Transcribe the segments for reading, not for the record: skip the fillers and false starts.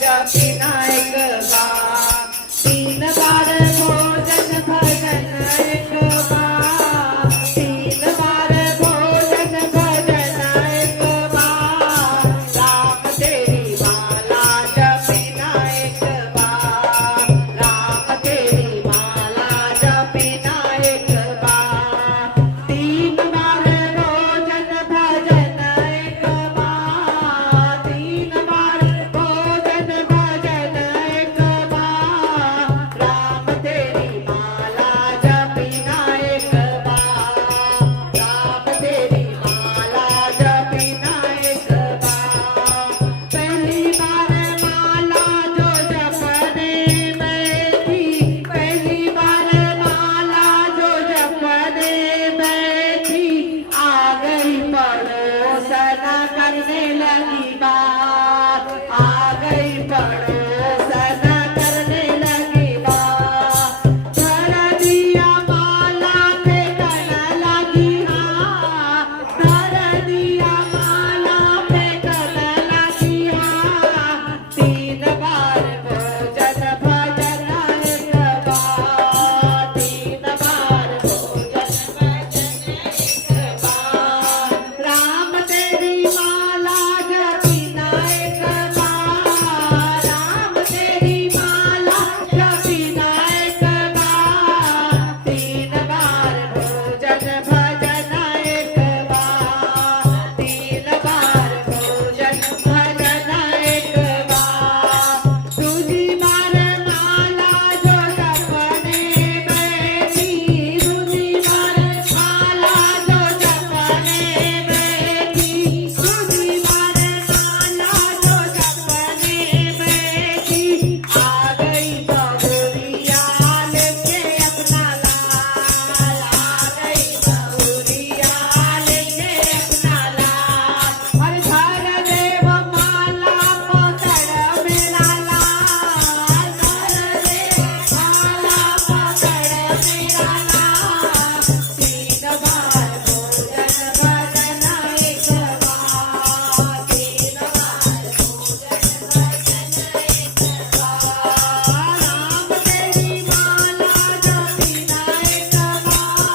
जपिना एक बार, 3 बार भोजन भजन एक बार, 3 बार भोजन भजन एक बार, राम तेरी माला जपिना एक बार, राम तेरी माला जपिना एक बार, 3 बार भोजन भजन एक बार, 3 बार भोजन भजन एक बार, राम तेरी माला जपिना एक बार, राम तेरी माला जपिना एक बार, पहली बार माला जो जपने में थी, पहली बार माला जो जपने में थी, आ गई पड़ोसन करने लगी बात, आ गई पड़ोसन करने लगी बात, धर दिया माला पे कन लगी हाथ, धर दिया माला पे कन लगी हाथ, 3 बार भोजन भजन एक बार, 3 बार भोजन भजन एक बार, राम तेरी माला जपिना एक बार, राम तेरी माला जपिना एक बार, 3 बार भोजन भजन एक बार, 3 बार भोजन भजन एक बार, दूसरी बार माला जो जपने में थी, दूसरी बार माला जो जपने में थी, दूसरी बार माला जो जपने में थी, आ गई बहुरिया लेके अपना लाल, आ गई बहुरिया लेके अपना लाल, हर घर देव माला पकड़ मेरा लाल, घर देव माला पकड़ मेरा लाल, 3 बार भोजन भजन एक बार, 3 बार भोजन भजन एक बार, राम तेरी माला जपिना एक बार,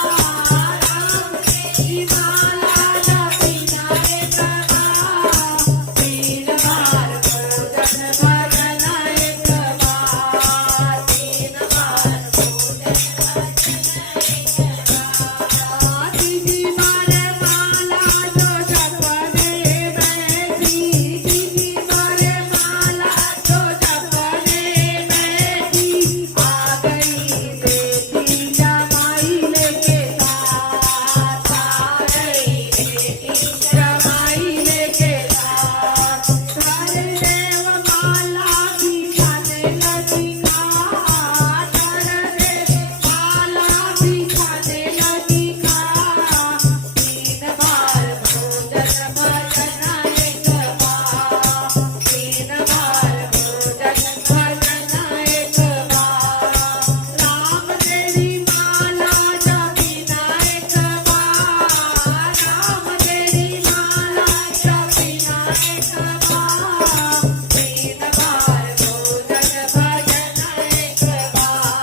राम तेरी माला जपिना एक बार, 3 बार भोजन भजन एक बार, 3 बार भोजन भजन एक बार, तीसरी बार माला जो जपने में थी, तीसरी बार माला जो जपने में थी, आ गई बेटी जमाई लेके साथ, आ गई बेटी जमाई लेके साथ, घर देव माला बिछाने लगी घाट, घर देव माला बिछाने लगी घाट, 3 बार भोजन भजन एक बार, 3 बार भोजन भजन एक बार, राम तेरी माला जपिना एक बार, राम तेरी माला जपिना एक बार, 3 बार भोजन भजन एक बार,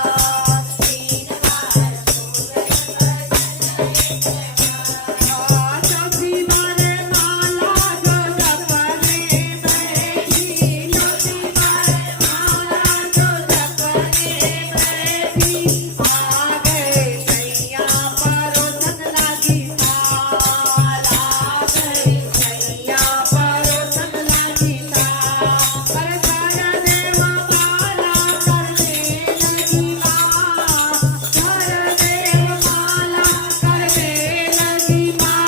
3 बार भोजन भजन एक बार, चौथी बार माला जो जपने में थी, चौथी बार माला जो जपने में थी, आ गए सैया परोसन लगी थाल, आ गई सैया परोसन लगी थाल, हर घर देव माला करने लगी माँ, घर देव माला करने लगी माँ,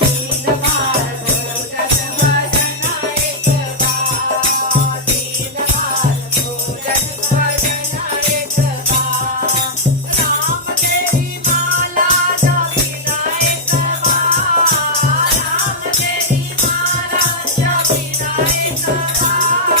3 बार भोजन भजन एक बार, 3 बार भोजन भजन एक बार, राम तेरी माला जपिना एक बार, राम तेरी माला जपिना एक बार,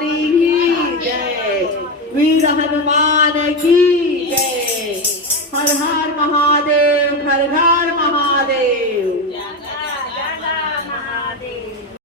भवानी की जय, वीर हनुमान की जय। हर हर महादेव, हर हर महादेव।